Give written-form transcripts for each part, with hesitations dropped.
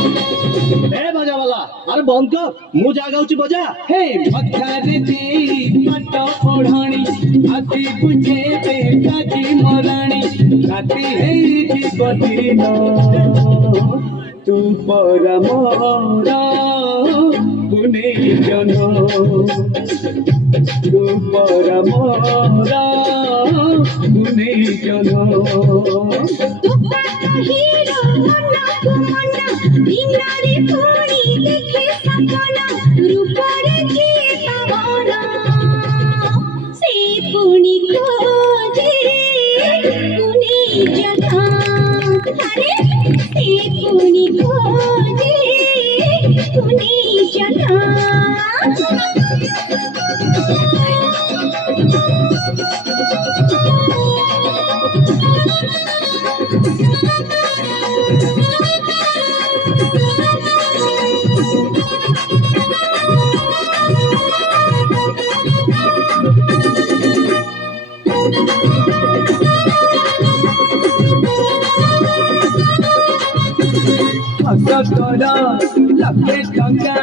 ए बजा वाला अरे बंद कर मु जा गाउची बजा हे भखारती पट ओढ़ाणी आती बुझे बेटा मराणी राती है कठिन तू पर मोरा पुने जन तू पर मोरा पुने जन हिरो मना को मना बिनारे पूरी देखे सपना रूपरे की पावना से पुनी खोजे पुनी जगा अरे से पुनी खोजे पुनी जगा तोरा लखे टंका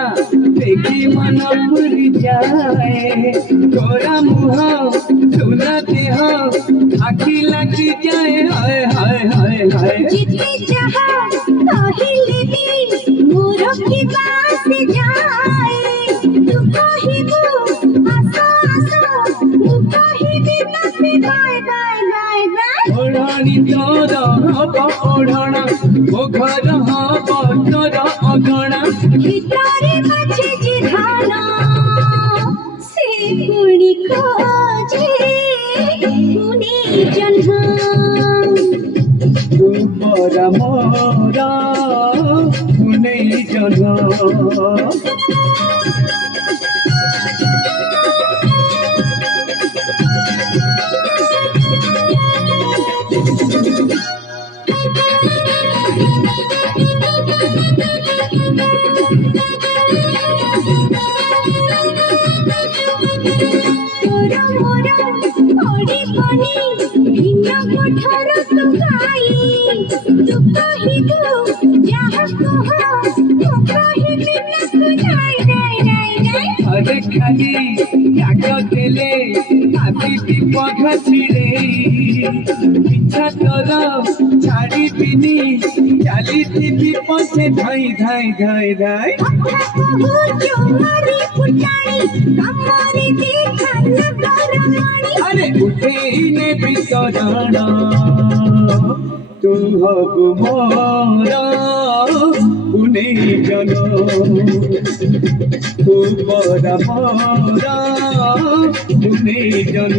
देखी मन पुरी जाए तोरा मुह सुना देह आखी लगी जाए हाय हाय हाय हाय जितने चाहा ताहिले भी मोर की बात जाए तू कहिबो आसो आसो तू कहिबी बात बाय बाय बाय बाय ओढ़ानी तोरा हब ओढ़ाना ओ घर हब तोरा अगणा भितरे बचे जिधाना से पुनी खोजे पुनी जन्हा तू पर मोरा पुने जन तोरा मोरा ओड़ी बनी भिन्न कोठर तू गाई तू कहिबो जाह कह तू कहिबी ना तू जाई जाई जाई जाई अरे खाली त्याग देले आदि दीपक छिड़े इच्छा तोर छाड़ी पिनी चाली थी पछे धाई धाई धाई धाई अखा कहू जो मारी फुटाई कमरे देखा नगर मारी अरे उठे ने बितराना तू हबु मोरा पुने जन तू पर मोरा पुने जन